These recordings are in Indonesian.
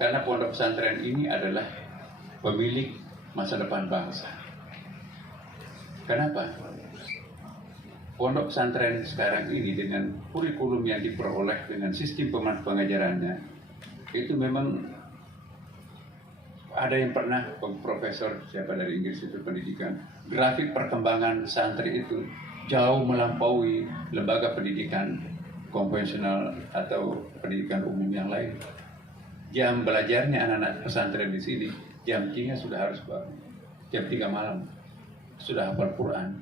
Karena pondok pesantren ini adalah pemilik masa depan bangsa. Kenapa? Pondok pesantren sekarang ini dengan kurikulum yang diperoleh, dengan sistem pengajarannya, itu memang ada yang pernah profesor siapa dari Inggris itu pendidikan, grafik perkembangan santri itu jauh melampaui lembaga pendidikan konvensional atau pendidikan umum yang lain. Jam belajarnya anak-anak pesantren di sini jam 3 sudah harus bangun, jam 3 malam sudah hafal Quran.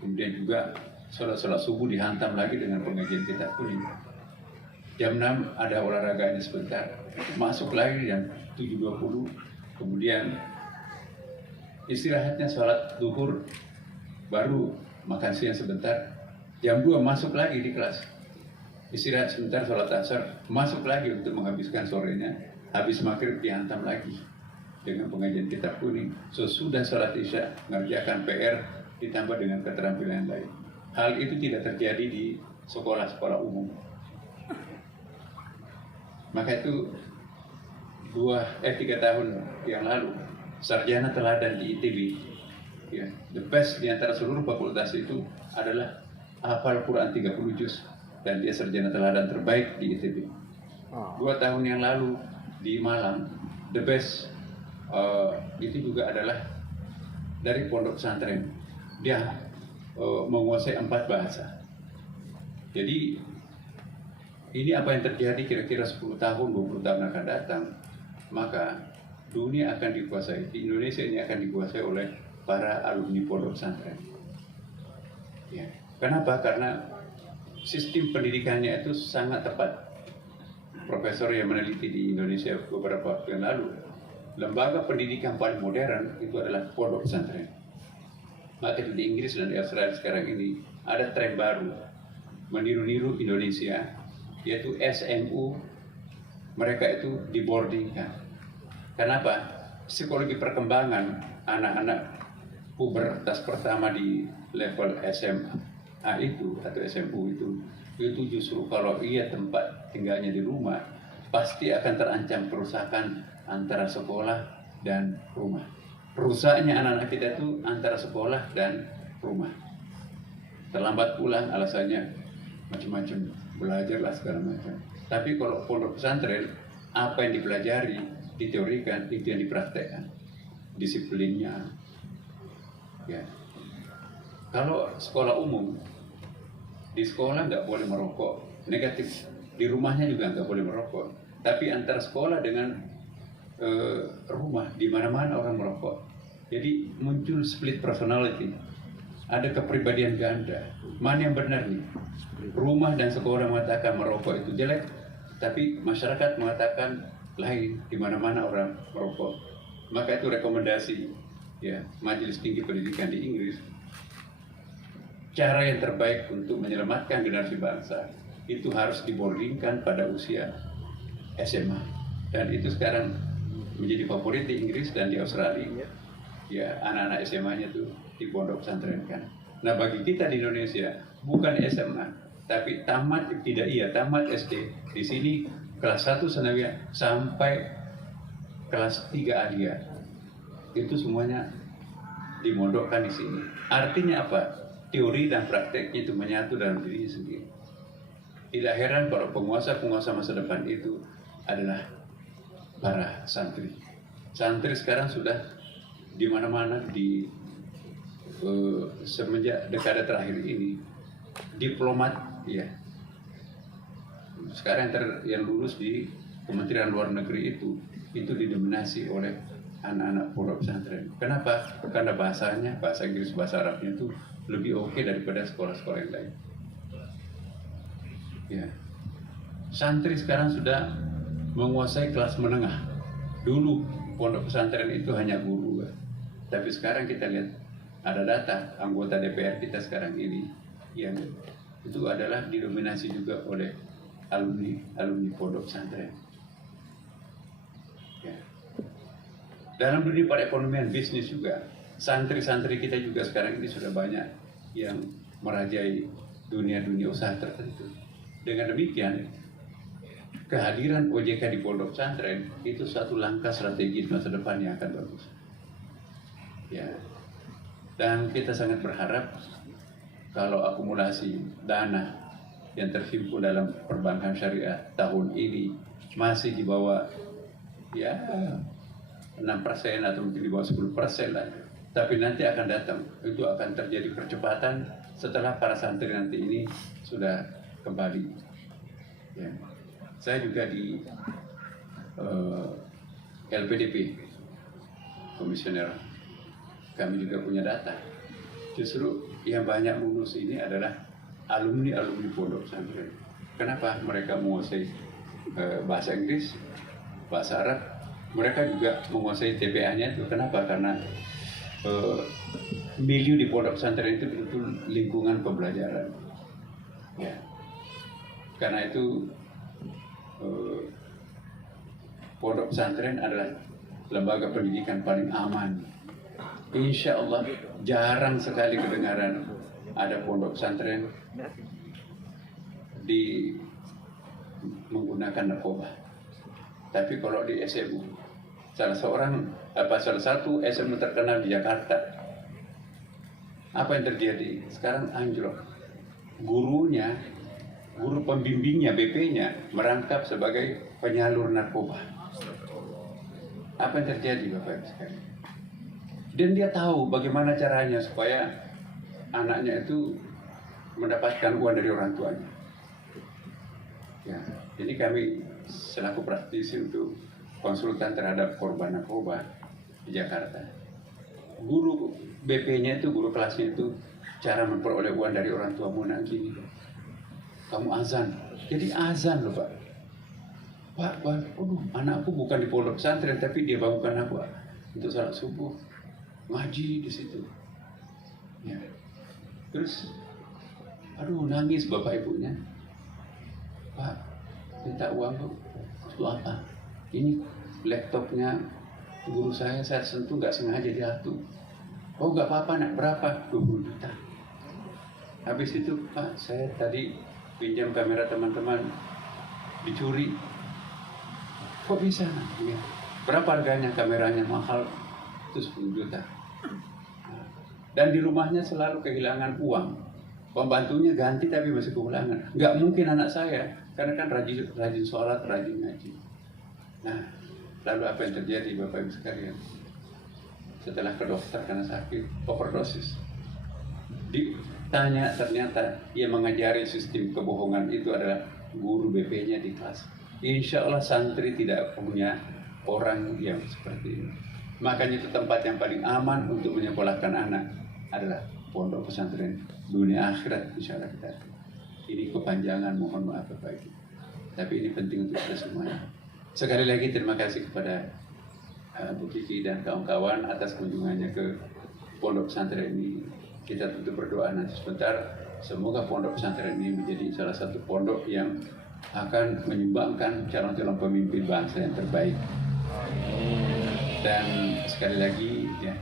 Kemudian juga sholat subuh dihantam lagi dengan pengajian kitab kuning. Jam 6 ada olahraganya sebentar, masuk lagi jam 7.20, kemudian istirahatnya sholat duhur, baru makan siang sebentar, jam 2 masuk lagi di kelas, istirahat sebentar sholat asar, masuk lagi untuk menghabiskan sorenya, habis maghrib dihantam lagi dengan pengajian kitab kuning. Sesudah sholat isya mengerjakan PR ditambah dengan keterampilan lain. Hal itu tidak terjadi di sekolah-sekolah umum. Maka itu 3 tahun yang lalu sarjana teladan di ITB, ya, the best di antara seluruh fakultas itu adalah hafal Quran 30 juz, dan dia sarjana teladan terbaik di ITB. 2 tahun yang lalu di Malang, the best itu juga adalah dari pondok pesantren. Dia menguasai 4 bahasa. Jadi ini apa yang terjadi kira-kira 10 tahun, 20 tahun akan datang, maka dunia akan dikuasai, di Indonesia ini akan dikuasai oleh para alumni pondok pesantren. Ya. Kenapa? Karena sistem pendidikannya itu sangat tepat. Profesor yang meneliti di Indonesia beberapa waktu yang lalu, lembaga pendidikan paling modern itu adalah pondok pesantren. Maka di Inggris dan di Australia sekarang ini ada tren baru meniru-niru Indonesia, yaitu SMU. Mereka itu diboardingkan. Kenapa? Psikologi perkembangan anak-anak pubertas pertama di level SMA itu atau SMU itu justru kalau ia tempat tinggalnya di rumah, pasti akan terancam kerusakan antara sekolah dan rumah. Rusaknya anak-anak kita itu antara sekolah dan rumah. Terlambat pulang alasannya macam-macam, belajar lah segala macam. Tapi kalau pondok pesantren, apa yang dipelajari, diteorikan, itu yang dipraktekkan. Disiplinnya. Ya. Kalau sekolah umum, di sekolah nggak boleh merokok, negatif. Di rumahnya juga nggak boleh merokok. Tapi antara sekolah dengan rumah, di mana-mana orang merokok. Jadi muncul split personality. Ada kepribadian ganda. Mana yang benar nih? Rumah dan sekolah mengatakan merokok itu jelek, tapi masyarakat mengatakan lain, di mana-mana orang merokok. Maka itu rekomendasi ya Majelis Tinggi Pendidikan di Inggris. Cara yang terbaik untuk menyelamatkan generasi bangsa itu harus diboardingkan pada usia SMA. Dan itu sekarang menjadi favorit di Inggris dan di Australia. Ya, anak-anak SMA-nya tuh di pondok pesantren kan. Nah, bagi kita di Indonesia bukan SMA, tapi tamat SD. Di sini kelas 1 sanawiyah sampai kelas 3 alia. Itu semuanya dimondokkan di sini. Artinya apa? Teori dan prakteknya itu menyatu dalam dirinya sendiri. Tidak heran kalau penguasa-penguasa masa depan itu adalah para santri. Santri sekarang sudah di mana-mana semenjak dekade terakhir ini diplomat ya. Sekarang yang lulus di Kementerian Luar Negeri itu didominasi oleh anak-anak pondok pesantren. Kenapa? Karena bahasanya, bahasa Inggris, bahasa Arabnya itu lebih oke daripada sekolah-sekolah yang lain. Ya. Santri sekarang sudah menguasai kelas menengah. Dulu pondok pesantren itu hanya guru, tapi sekarang kita lihat ada data anggota DPR kita sekarang ini yang itu adalah didominasi juga oleh alumni pondok pesantren. Ya. Dalam dunia perekonomian bisnis juga, santri-santri kita juga sekarang ini sudah banyak yang merajai dunia usaha tertentu. Dengan demikian, kehadiran OJK di pondok pesantren itu satu langkah strategis masa depan yang akan bagus. Ya. Dan kita sangat berharap kalau akumulasi dana yang terhimpun dalam perbankan syariah tahun ini masih di bawah ya 6% atau mungkin di bawah 10% lah. Tapi nanti akan datang, itu akan terjadi percepatan setelah para santri nanti ini sudah kembali. Ya. Saya juga di LPDP, komisioner, kami juga punya data. Justru yang banyak lulus ini adalah alumni pondok pesantren. Kenapa? Mereka menguasai bahasa Inggris, bahasa Arab. Mereka juga menguasai TPA-nya itu. Kenapa? Karena milieu di pondok pesantren itu betul lingkungan pembelajaran. Ya. Karena itu pondok pesantren adalah lembaga pendidikan paling aman. Insya Allah jarang sekali kedengaran ada pondok pesantren di menggunakan narkoba. Tapi kalau di SMU, salah satu SMU terkenal di Jakarta, apa yang terjadi? Sekarang anjlok. Guru pembimbingnya, BP-nya merangkap sebagai penyalur narkoba. Apa yang terjadi Bapak Ibu sekalian? Dan dia tahu bagaimana caranya supaya anaknya itu mendapatkan uang dari orang tuanya. Ya, jadi kami selaku praktisi untuk konsultan terhadap korban narkoba di Jakarta. Guru BP-nya itu, guru kelasnya itu cara memperoleh uang dari orang tuamu nanti. Kamu azan, jadi azan loh Pak, anakku bukan di pondok pesantren tapi dia bangunkan aku untuk salat subuh, ngaji di situ. Ya. Terus, nangis bapak ibunya. Pak, minta uang tuh, itu apa? Ini laptopnya guru saya sentuh nggak sengaja jatuh. Oh nggak apa-apa nak, berapa? 20 juta. Habis itu Pak, saya tadi pinjam kamera teman-teman, dicuri. Kok bisa? Ya. Berapa harganya kameranya? Mahal, itu 10 juta. Dan di rumahnya selalu kehilangan uang. Pembantunya ganti tapi masih kekurangan. Nggak mungkin anak saya, karena kan rajin sholat, rajin ngaji. Nah, lalu apa yang terjadi Bapak Ibu sekalian? Setelah ke dokter karena sakit, overdosis. Ditanya, ternyata yang mengajari sistem kebohongan itu adalah guru BP-nya di kelas. Insya Allah santri tidak punya orang yang seperti ini. Makanya itu tempat yang paling aman untuk menyekolahkan anak adalah pondok pesantren. Dunia akhirat insya Allah kita. Ini kepanjangan, mohon maaf Bapak Ibu. Tapi ini penting untuk kita semuanya. Sekali lagi terima kasih kepada Bu Kiki dan kawan-kawan atas kunjungannya ke pondok pesantren ini. Kita tentu berdoa nanti sebentar, semoga pondok pesantren ini menjadi salah satu pondok yang akan menyumbangkan calon-calon pemimpin bangsa yang terbaik. Dan sekali lagi ya,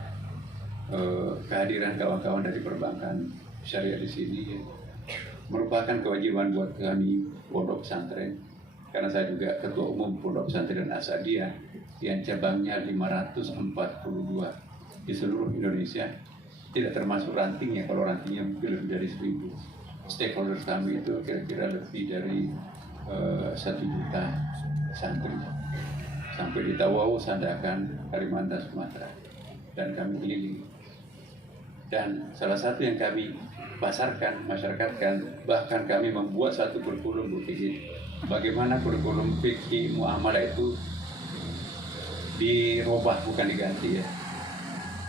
kehadiran kawan-kawan dari perbankan syariah di sini ya, merupakan kewajiban buat kami pondok pesantren, karena saya juga ketua umum pondok pesantren Asadiyah yang cabangnya 542 di seluruh Indonesia, tidak termasuk rantingnya. Kalau rantingnya mungkin lebih dari 1.000. Stakeholders kami itu kira-kira lebih dari 1 juta santri sampai di Tawau, Sandakan, Kalimantan, Sumatera, dan kami keliling. Dan salah satu yang kami pasarkan, masyarakatkan, bahkan kami membuat satu kurikulum bukti bagaimana kurikulum fikih muamalah itu dirubah, bukan diganti ya.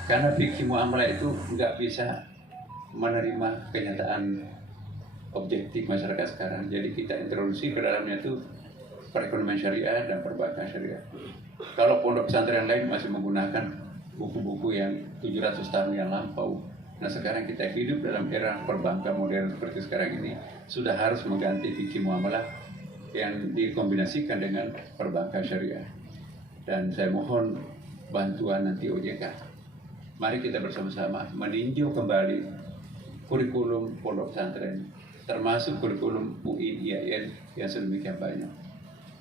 Karena fikih muamalah itu nggak bisa menerima kenyataan objektif masyarakat sekarang. Jadi kita introduksi ke dalamnya itu perekonomian syariah dan perbankan syariah. Kalau pondok pesantren lain masih menggunakan buku-buku yang 700 tahun yang lampau. Nah sekarang kita hidup dalam era perbankan modern seperti sekarang ini, sudah harus mengganti fikih muamalah yang dikombinasikan dengan perbankan syariah. Dan saya mohon bantuan nanti OJK. Mari kita bersama-sama meninjau kembali kurikulum pondok pesantren, termasuk kurikulum UIN, IAIN yang sedemikian banyak.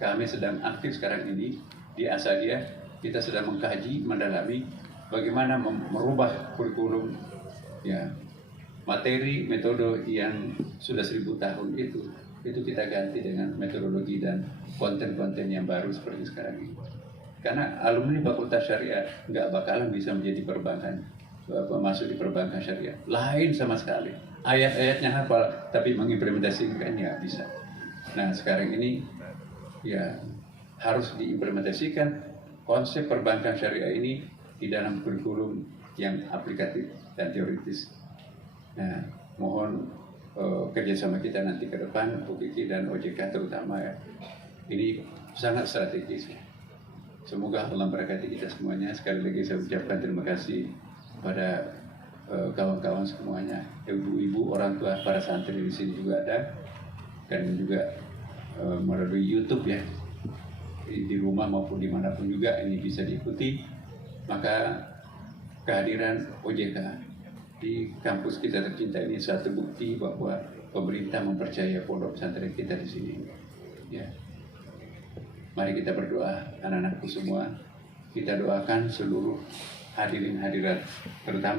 kami sedang aktif sekarang ini di Asadia. Kita sedang mengkaji, mendalami bagaimana merubah kurikulum, ya, materi metode yang sudah 1000 tahun itu kita ganti dengan metodologi dan konten-konten yang baru seperti sekarang ini. Karena alumni Fakultas Syariah nggak bakalan bisa menjadi perbankan, masuk di perbankan syariah. Lain sama sekali. Ayat-ayatnya hafal, tapi mengimplementasikannya nggak bisa. Nah sekarang ini ya harus diimplementasikan konsep perbankan syariah ini di dalam kurikulum yang aplikatif dan teoritis. Nah, mohon kerjasama kita nanti ke depan, UPK dan OJK terutama ya. Ini sangat strategis. Semoga Allah memberkati kita semuanya. Sekali lagi saya ucapkan terima kasih pada kawan-kawan semuanya, ibu-ibu, orang tua, para santri di sini juga ada, dan juga melalui YouTube ya, di rumah maupun dimanapun juga ini bisa diikuti. Maka kehadiran OJK di kampus kita tercinta ini satu bukti bahwa pemerintah mempercayai pondok pesantren kita di sini. Ya, mari kita berdoa, anak-anakku semua. Kita doakan seluruh hadirin hadirat, terutama